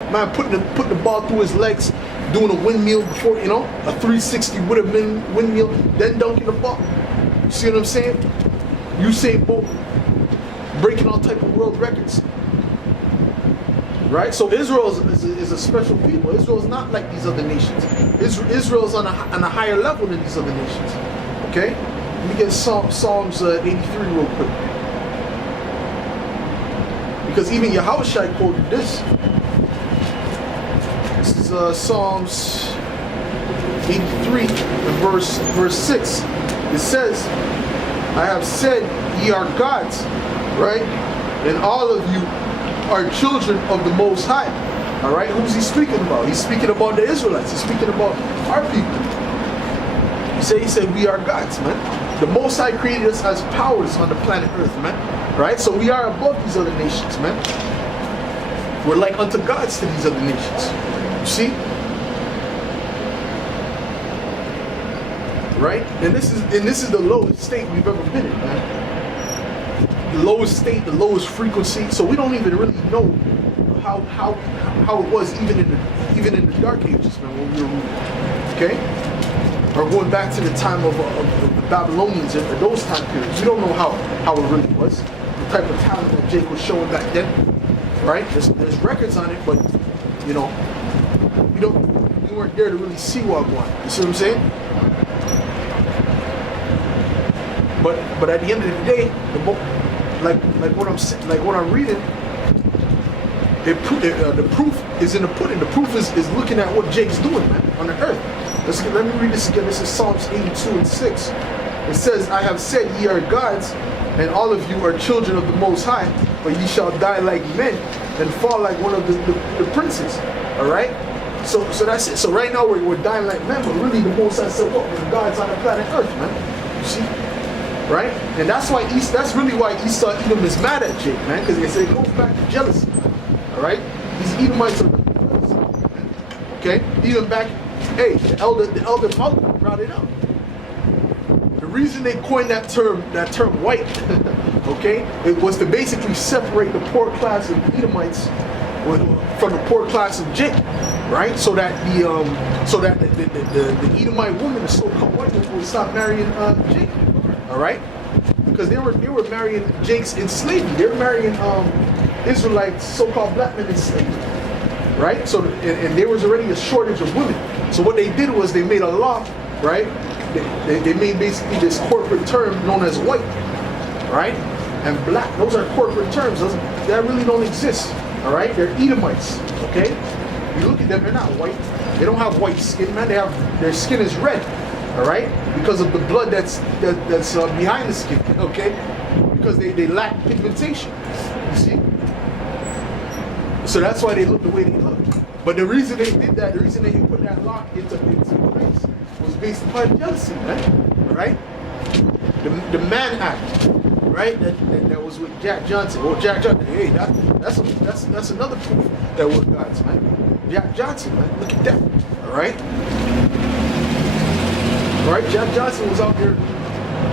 Man, putting the ball through his legs, doing a windmill before, you know, a 360 with a windmill, then dunking the ball. You see what I'm saying? Usain Bolt breaking all type of world records. Right? So Israel is a special people. Israel is not like these other nations. Israel is on a higher level than these other nations. Okay? Let me get Psalms 83 real quick. Because even Yahushua quoted this. This is Psalms 83 and verse 6. It says, I have said ye are gods, right? And all of you are children of the Most High. All right? Who's he speaking about? He's speaking about the Israelites. He's speaking about our people. He said we are gods, man. The Most High created us as powers on the planet Earth, man. Right? So we are above these other nations, man. We're like unto gods to these other nations. You see? Right? And this is the lowest state we've ever been in, man. The lowest state, the lowest frequency. So we don't even really know how it was even in the dark ages, man, when we were ruling. Okay? Or going back to the time of the Babylonians or those time periods. We don't know how it really was. The type of talent that Jake was showing back then. Right? There's records on it, but you know, we weren't there to really see what won. You see what I'm saying? But at the end of the day, like what I'm reading, the proof is in the pudding. The proof is looking at what Jake's doing, man, on the earth. Let me read this again. This is Psalms 82 and 6. It says, I have said ye are gods, and all of you are children of the Most High, but ye shall die like men and fall like one of the princes. All right? So that's it. So right now we're dying like men, but really the Most High said, what? We're gods on the planet Earth, man. You see? Right? And that's really why Esau Edom is mad at Jake, man, because it goes back to jealousy. All right? These Edomites are jealous. Okay? Even back, hey, the elder Malcolm brought it up. The reason they coined that term white, okay, it was to basically separate the poor class of Edomites from the poor class of Jake, right? So that the Edomite woman, the so-called white woman, would stop marrying Jake. All right, because they were marrying Jake's in slavery. They were marrying Israelites, so-called black men in slavery, right? So and there was already a shortage of women. So what they did was they made a law, right? They made basically this corporate term known as white, right? And black. Those are corporate terms. That really don't exist. All right, they're Edomites. Okay, you look at them; they're not white. They don't have white skin, man. Their skin is red. All right, because of the blood that's behind the skin, okay? Because they lack pigmentation, you see? So that's why they look the way they look. But the reason they did that, the reason they put that law into place was based upon jealousy, man, all right? The Mann Act, right? That was with Jack Johnson. Well, Jack Johnson, hey, that's another proof that we're gods, man. Jack Johnson, man, look at that, all right? Right? Jack Johnson was out there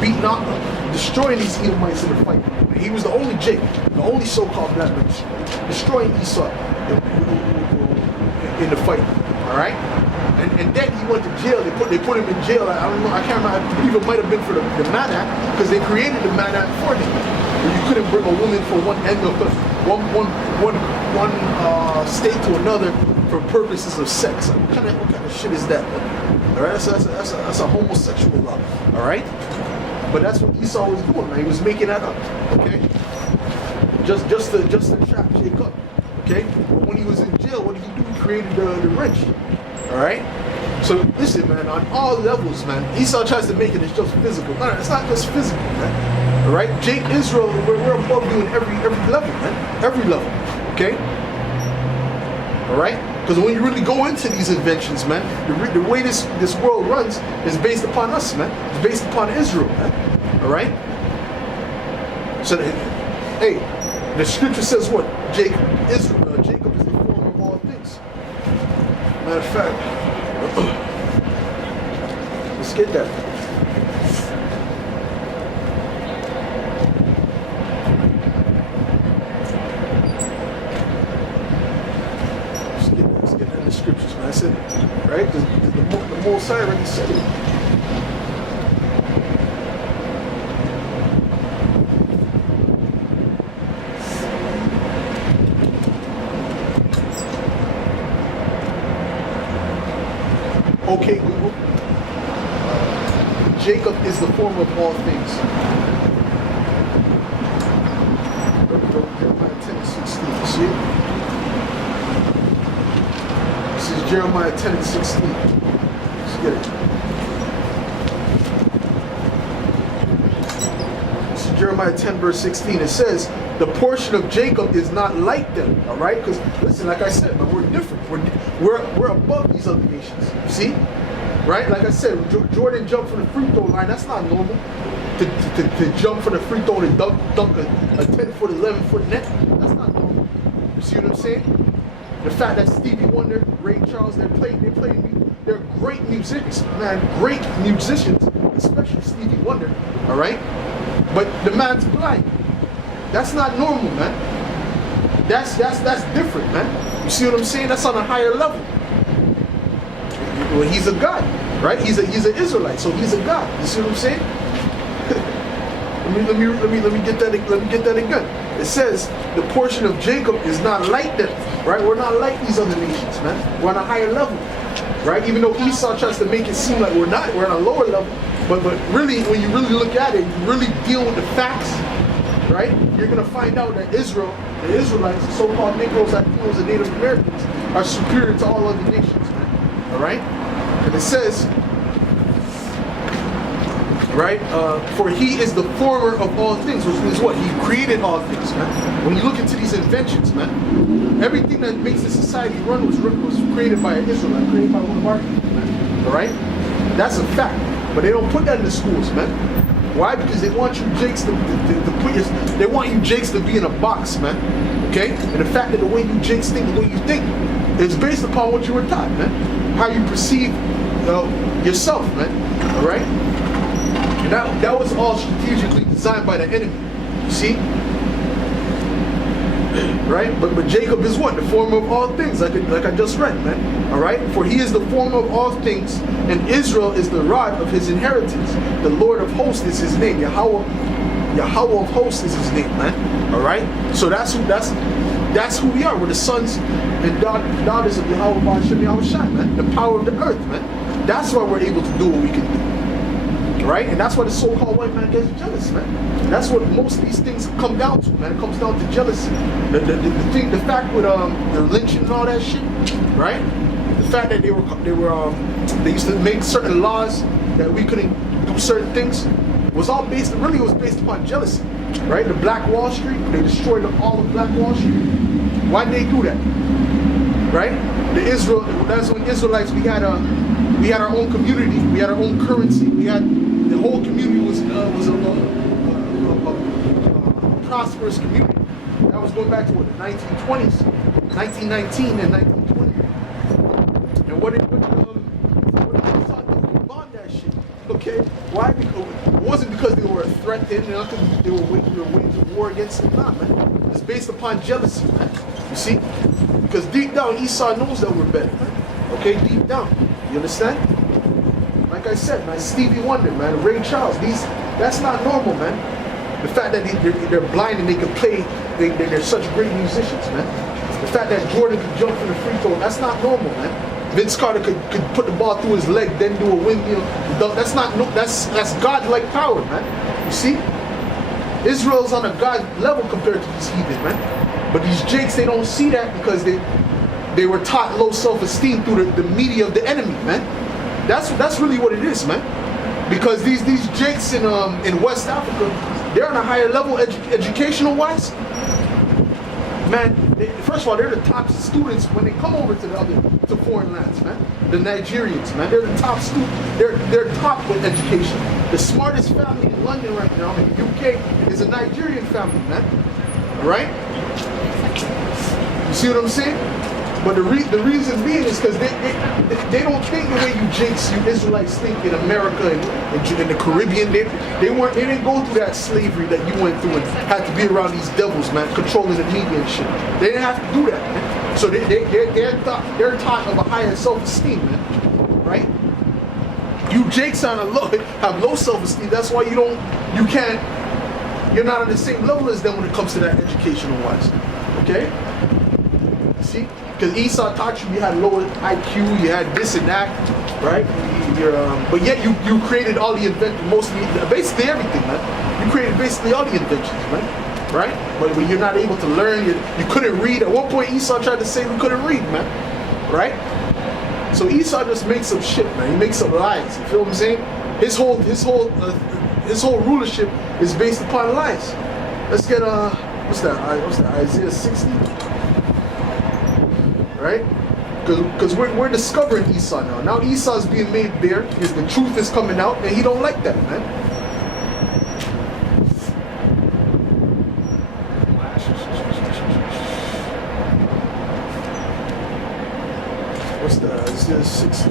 beating up, destroying these Edomites in the fight. He was the only Jake, the only so-called black man destroying Esau in the fight. All right? And then he went to jail. They put him in jail. I don't know. I can't remember. I believe it might have been for the Mann Act, because they created the Mann Act for him. Where you couldn't bring a woman from one end of one state to another for purposes of sex. What kind of shit is that? All right, so that's a homosexual law. All right, but that's what Esau was doing, man. He was making that up. Okay, just to trap Jacob. Okay, but when he was in jail, what did he do? He created the wrench. All right. So listen, man. On all levels, man. Esau tries to make it as just physical. No, it's not just physical, man. All right. Jake, Israel, we're above you in every level, man. Every level. Okay. All right. Because when you really go into these inventions, man, the way this world runs is based upon us, man. It's based upon Israel, man. All right? So, hey, the scripture says what? Jacob is the form of all things. Matter of fact, let's get that. said it, right? The Most High already said it. Okay, Google. Jacob is the former of all things. Jeremiah 10 and 16. You see it? This is Jeremiah 10 and 16. Let's get it. This is Jeremiah 10 verse 16. It says, the portion of Jacob is not like them. All right? Because listen, like I said, man, we're different. We're above these other nations. See? Right? Like I said, Jordan jumped from the free throw line. That's not normal. To jump from the free throw and dunk a 10-foot, 11-foot net. That's not normal. You see what I'm saying? The fact that Stevie Wonder, Ray Charles, they're great musicians, man, great musicians, especially Stevie Wonder. All right? But the man's blind. That's not normal, man. That's different, man. You see what I'm saying? That's on a higher level. Well, he's a god, right? He's an Israelite, so he's a god. You see what I'm saying? let me get that again. It says the portion of Jacob is not like them, right? We're not like these other nations, man. We're on a higher level, right? Even though Esau tries to make it seem like we're not, we're on a lower level. But really, when you really look at it, you really deal with the facts, right? You're gonna find out that Israel, the Israelites, the so-called Negroes, Latinos, and Native Americans are superior to all other nations, man. All right? And it says, right, for he is the former of all things, which means what? He created all things, man. When you look into these inventions, man, everything that makes the society run was created by an Israelite, created by one of our people, man. All right? That's a fact. But they don't put that in the schools, man. Why? Because they want you Jakes they want you Jakes to be in a box, man. Okay? And the fact that the way you Jakes think, the way you think, is based upon what you were taught, man. How you perceive yourself, man. All right? And that was all strategically designed by the enemy. You see? Right? But Jacob is what? The former of all things, like I just read, man. All right? For he is the former of all things, and Israel is the rod of his inheritance. The Lord of hosts is his name. Yahweh of hosts is his name, man. All right? So that's who we are. We're the sons and daughters of Yahweh Ba'ashem Yahweh Shai, man. The power of the earth, man. That's why we're able to do what we can do. Right? And that's why the so-called white man gets jealous, man. That's what most of these things come down to, man. It comes down to jealousy. The fact with the lynching and all that shit, right? The fact that they used to make certain laws that we couldn't do certain things was all based upon jealousy, right? The Black Wall Street, they destroyed all of Black Wall Street. Why did they do that? Right? That's when Israelites, we had our own community, we had our own currency, the whole community was a prosperous community. That was going back to what, the 1920s, 1919 and 1920. And what did they bomb that shit? Okay, why? Because it wasn't because they were a threat to him, they were waging war against him. Nah, man. It's based upon jealousy, man. You see? Because deep down, Esau knows that we're better, man. Okay, deep down. You understand? Like I said, man, Stevie Wonder, man, Ray Charles, that's not normal, man. The fact that they're blind and they can play, they're such great musicians, man. The fact that Jordan could jump from the free throw, that's not normal, man. Vince Carter could put the ball through his leg, then do a windmill. That's God-like power, man. You see? Israel's on a God level compared to these heathen, man. But these Jakes, they don't see that because they were taught low self-esteem through the media of the enemy, man. That's really what it is, man. Because these Jakes in West Africa, they're on a higher level educational wise. Man, first of all, they're the top students when they come over to foreign lands, man. The Nigerians, man, they're the top students. They're top with education. The smartest family in London right now, in the UK, is a Nigerian family, man. All right? You see what I'm saying? But the reason being is because they don't think the way you Jakes, you Israelites think in America and in the Caribbean. They didn't go through that slavery that you went through and had to be around these devils, man, controlling the media and shit. They didn't have to do that, man. So they're taught of a higher self-esteem, man. Right? You Jakes on a low, have low self-esteem. That's why you're not on the same level as them when it comes to that educational wise. Okay? See? Because Esau taught you had lower IQ, you had this and that, right? But yet you created all the inventions, basically everything, man. You created basically all the inventions, man. Right? But you're not able to learn, you couldn't read. At one point Esau tried to say we couldn't read, man. Right? So Esau just makes up shit, man. He makes up lies. You feel what I'm saying? His whole rulership is based upon lies. Let's get what's that? Isaiah 60. Right? Because we're discovering Esau now. Now Esau's being made bare. The truth is coming out, and he don't like that, man. What's that? Isaiah 60.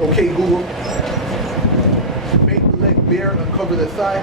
Okay, Google. Make the leg bare, uncover the thigh.